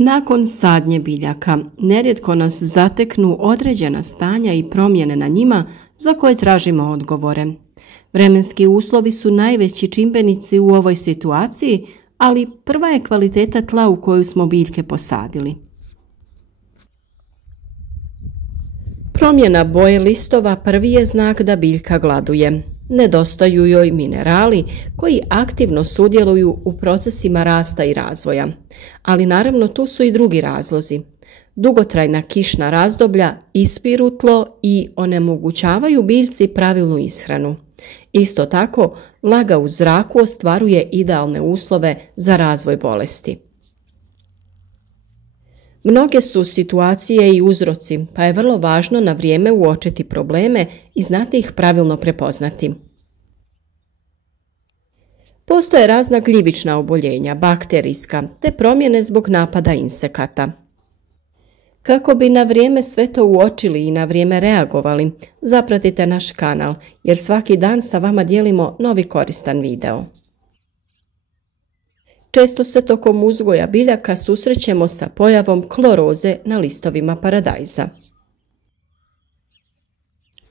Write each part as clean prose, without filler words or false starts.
Nakon sadnje biljaka, nerijetko nas zateknu određena stanja i promjene na njima za koje tražimo odgovore. Vremenski uslovi su najveći čimbenici u ovoj situaciji, ali prva je kvaliteta tla u koju smo biljke posadili. Promjena boje listova prvi je znak da biljka gladuje. Nedostaju joj minerali koji aktivno sudjeluju u procesima rasta i razvoja. Ali naravno tu su i drugi razlozi. Dugotrajna kišna razdoblja ispiru tlo i onemogućavaju biljci pravilnu ishranu. Isto tako, vlaga u zraku ostvaruje idealne uslove za razvoj bolesti. Mnoge su situacije i uzroci, pa je vrlo važno na vrijeme uočiti probleme i znati ih pravilno prepoznati. Postoje razna gljivična oboljenja, bakterijska, te promjene zbog napada insekata. Kako bi na vrijeme sve to uočili i na vrijeme reagovali, zapratite naš kanal, jer svaki dan sa vama dijelimo novi koristan video. Često se tokom uzgoja biljaka susrećemo sa pojavom kloroze na listovima paradajza.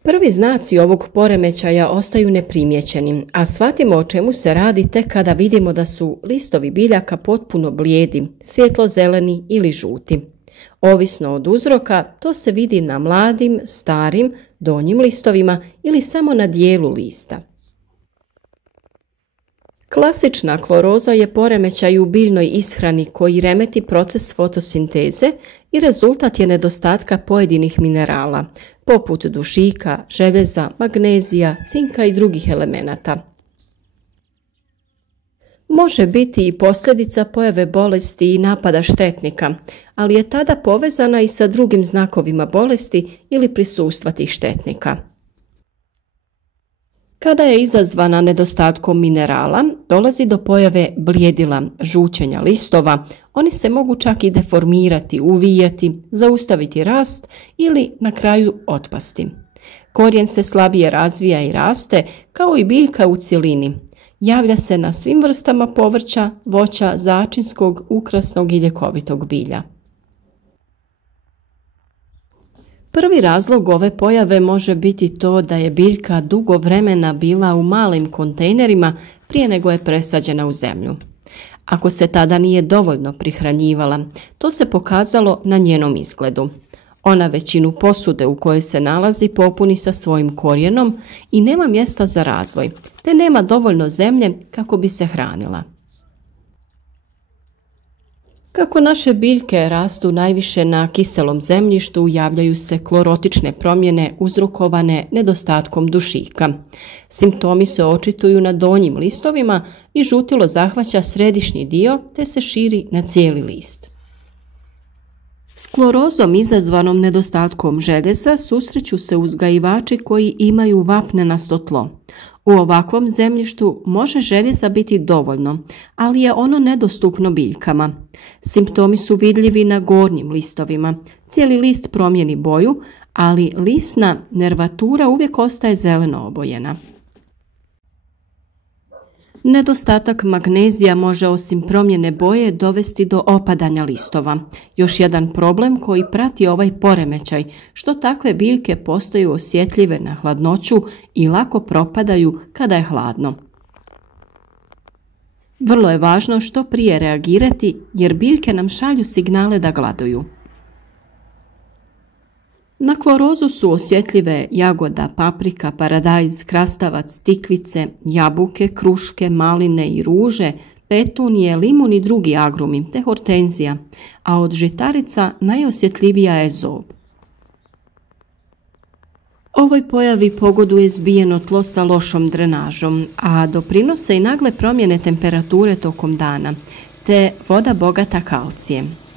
Prvi znaci ovog poremećaja ostaju neprimjećeni, a shvatimo o čemu se radi tek kada vidimo da su listovi biljaka potpuno blijedi, svjetlo-zeleni ili žuti. Ovisno od uzroka, to se vidi na mladim, starim, donjim listovima ili samo na dijelu lista. Klasična kloroza je poremećaj u biljnoj ishrani koji remeti proces fotosinteze i rezultat je nedostatka pojedinih minerala, poput dušika, željeza, magnezija, cinka i drugih elemenata. Može biti i posljedica pojave bolesti i napada štetnika, ali je tada povezana i sa drugim znakovima bolesti ili prisustva tih štetnika. Kada je izazvana nedostatkom minerala, dolazi do pojave bljedila, žućenja listova, oni se mogu čak i deformirati, uvijati, zaustaviti rast ili na kraju otpasti. Korijen se slabije razvija i raste, kao i biljka u cjelini. Javlja se na svim vrstama povrća, voća, začinskog, ukrasnog i ljekovitog bilja. Prvi razlog ove pojave može biti to da je biljka dugo vremena bila u malim kontejnerima prije nego je presađena u zemlju. Ako se tada nije dovoljno prihranjivala, to se pokazalo na njenom izgledu. Ona većinu posude u kojoj se nalazi popuni sa svojim korijenom i nema mjesta za razvoj, te nema dovoljno zemlje kako bi se hranila. Kako naše biljke rastu najviše na kiselom zemljištu, javljaju se klorotične promjene uzrokovane nedostatkom dušika. Simptomi se očituju na donjim listovima i žutilo zahvaća središnji dio te se širi na cijeli list. S klorozom izazvanom nedostatkom željeza susreću se uzgajivači koji imaju vapnenasto tlo. U ovakvom zemljištu može željeza biti dovoljno, ali je ono nedostupno biljkama. Simptomi su vidljivi na gornjim listovima. Cijeli list promijeni boju, ali lisna nervatura uvijek ostaje zeleno obojena. Nedostatak magnezija može osim promjene boje dovesti do opadanja listova. Još jedan problem koji prati ovaj poremećaj, što takve biljke postaju osjetljive na hladnoću i lako propadaju kada je hladno. Vrlo je važno što prije reagirati jer biljke nam šalju signale da gladuju. Na klorozu su osjetljive jagoda, paprika, paradajz, krastavac, tikvice, jabuke, kruške, maline i ruže, petunije, limun i drugi agrumi, te hortenzija, a od žitarica najosjetljivija je zob. Ovoj pojavi pogoduje zbijeno tlo sa lošom drenažom, a doprinose i nagle promjene temperature tokom dana, te voda bogata kalcijem.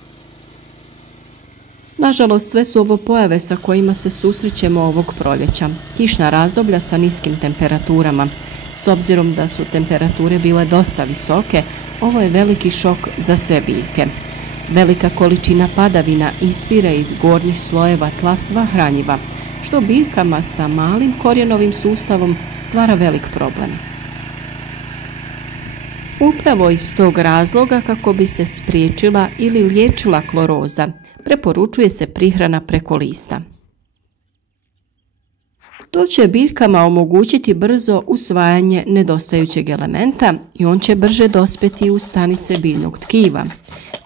Nažalost, sve su ovo pojave sa kojima se susrećemo ovog proljeća. Kišna razdoblja sa niskim temperaturama. S obzirom da su temperature bile dosta visoke, ovo je veliki šok za sve biljke. Velika količina padavina ispire iz gornjih slojeva tla sva hranjiva, što biljkama sa malim korijenovim sustavom stvara velik problem. Upravo iz tog razloga kako bi se spriječila ili liječila kloroza, preporučuje se prihrana preko lista. To će biljkama omogućiti brzo usvajanje nedostajućeg elementa i on će brže dospjeti u stanice biljnog tkiva.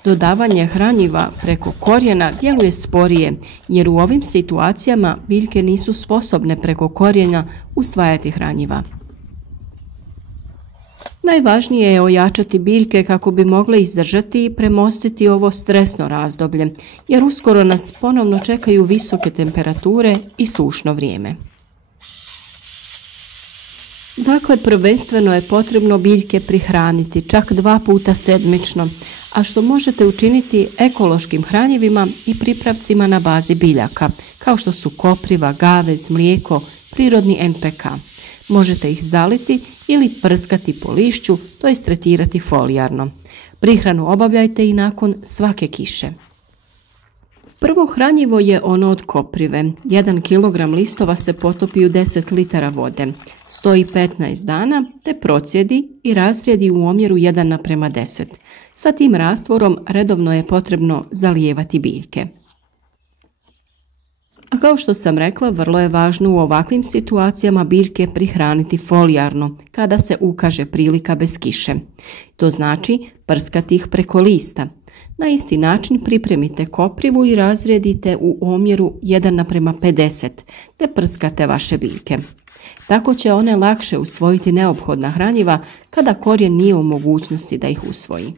Dodavanje hranjiva preko korijena djeluje sporije jer u ovim situacijama biljke nisu sposobne preko korijena usvajati hranjiva. Najvažnije je ojačati biljke kako bi mogle izdržati i premostiti ovo stresno razdoblje, jer uskoro nas ponovno čekaju visoke temperature i sušno vrijeme. Dakle, prvenstveno je potrebno biljke prihraniti čak 2 puta sedmično, a što možete učiniti ekološkim hranjivima i pripravcima na bazi biljaka, kao što su kopriva, gavez, mlijeko, prirodni NPK. Možete ih zaliti ili prskati po lišću, to jest tretirati folijarno. Prihranu obavljajte i nakon svake kiše. Prvo hranjivo je ono od koprive. 1 kg listova se potopi u 10 litara vode. Stoji 15 dana te procijedi i razrijedi u omjeru 1:10. Sa tim rastvorom redovno je potrebno zalijevati biljke. A kao što sam rekla, vrlo je važno u ovakvim situacijama biljke prihraniti folijarno kada se ukaže prilika bez kiše. To znači prskati ih preko lista. Na isti način pripremite koprivu i razrijedite u omjeru 1:50 te prskate vaše biljke. Tako će one lakše usvojiti neophodna hranjiva kada korijen nije u mogućnosti da ih usvoji.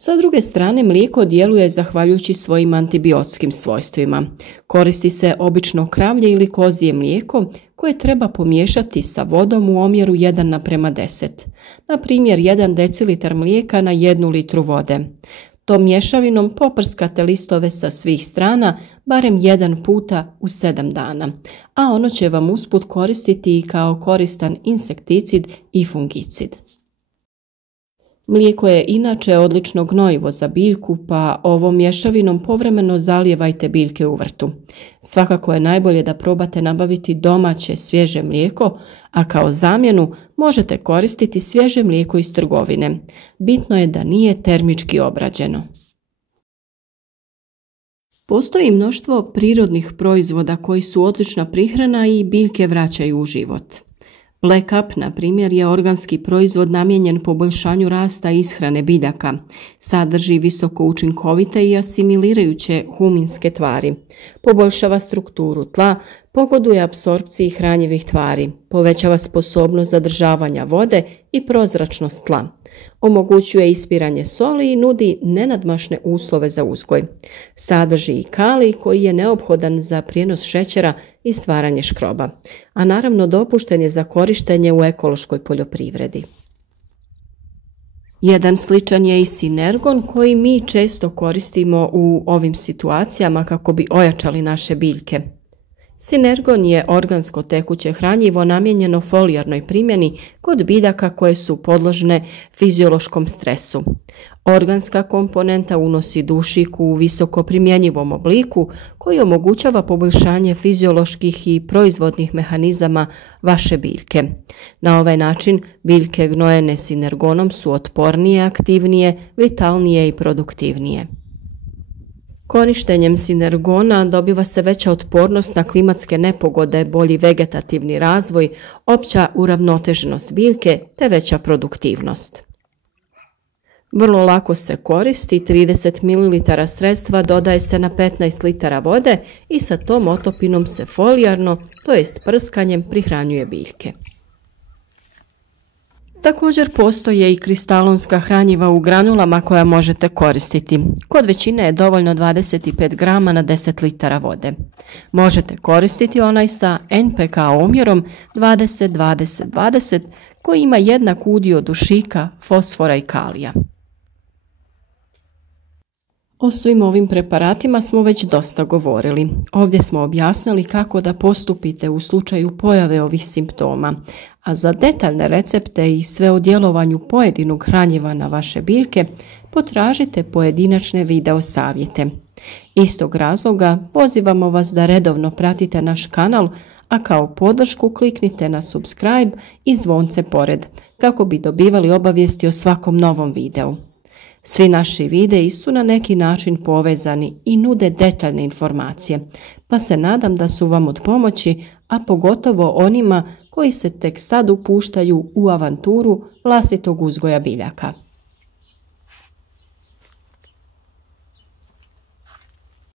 Sa druge strane, mlijeko djeluje zahvaljujući svojim antibiotskim svojstvima. Koristi se obično kravlje ili kozje mlijeko koje treba pomiješati sa vodom u omjeru 1:10. Na primjer, 1 decilitar mlijeka na 1 litru vode. Tom mješavinom poprskate listove sa svih strana barem 1 puta u 7 dana, a ono će vam usput koristiti i kao koristan insekticid i fungicid. Mlijeko je inače odlično gnojivo za biljku, pa ovom mješavinom povremeno zalijevajte biljke u vrtu. Svakako je najbolje da probate nabaviti domaće svježe mlijeko, a kao zamjenu možete koristiti svježe mlijeko iz trgovine. Bitno je da nije termički obrađeno. Postoji mnoštvo prirodnih proizvoda koji su odlična prihrana i biljke vraćaju u život. Black Up, na primjer, je organski proizvod namijenjen poboljšanju rasta i ishrane biljaka. Sadrži visoko učinkovite i asimilirajuće huminske tvari. Poboljšava strukturu tla, pogoduje apsorpciji hranjivih tvari, povećava sposobnost zadržavanja vode i prozračnost tla. Omogućuje ispiranje soli i nudi nenadmašne uslove za uzgoj. Sadrži i kalij koji je neophodan za prijenos šećera i stvaranje škroba, a naravno dopušten je za korištenje u ekološkoj poljoprivredi. Jedan sličan je i sinergon koji mi često koristimo u ovim situacijama kako bi ojačali naše biljke. Sinergon je organsko tekuće hranjivo namijenjeno folijarnoj primjeni kod biljaka koje su podložne fiziološkom stresu. Organska komponenta unosi dušik u visoko primjenjivom obliku koji omogućava poboljšanje fizioloških i proizvodnih mehanizama vaše biljke. Na ovaj način biljke gnojene sinergonom su otpornije, aktivnije, vitalnije i produktivnije. Korištenjem sinergona dobiva se veća otpornost na klimatske nepogode, bolji vegetativni razvoj, opća uravnoteženost biljke te veća produktivnost. Vrlo lako se koristi, 30 ml sredstva dodaje se na 15 litara vode i sa tom otopinom se folijarno, to jest prskanjem, prihranjuje biljke. Također postoje i kristalonska hranjiva u granulama koja možete koristiti. Kod većine je dovoljno 25 grama na 10 litara vode. Možete koristiti onaj sa NPK omjerom 20-20-20 koji ima jednak udio dušika, fosfora i kalija. O svim ovim preparatima smo već dosta govorili. Ovdje smo objasnili kako da postupite u slučaju pojave ovih simptoma, a za detaljne recepte i sve o djelovanju pojedinog hranjiva na vaše biljke potražite pojedinačne video savjete. Istog razloga pozivamo vas da redovno pratite naš kanal, a kao podršku kliknite na subscribe i zvonce pored kako bi dobivali obavijesti o svakom novom videu. Svi naši videi su na neki način povezani i nude detaljne informacije, pa se nadam da su vam od pomoći, a pogotovo onima koji se tek sad upuštaju u avanturu vlastitog uzgoja biljaka.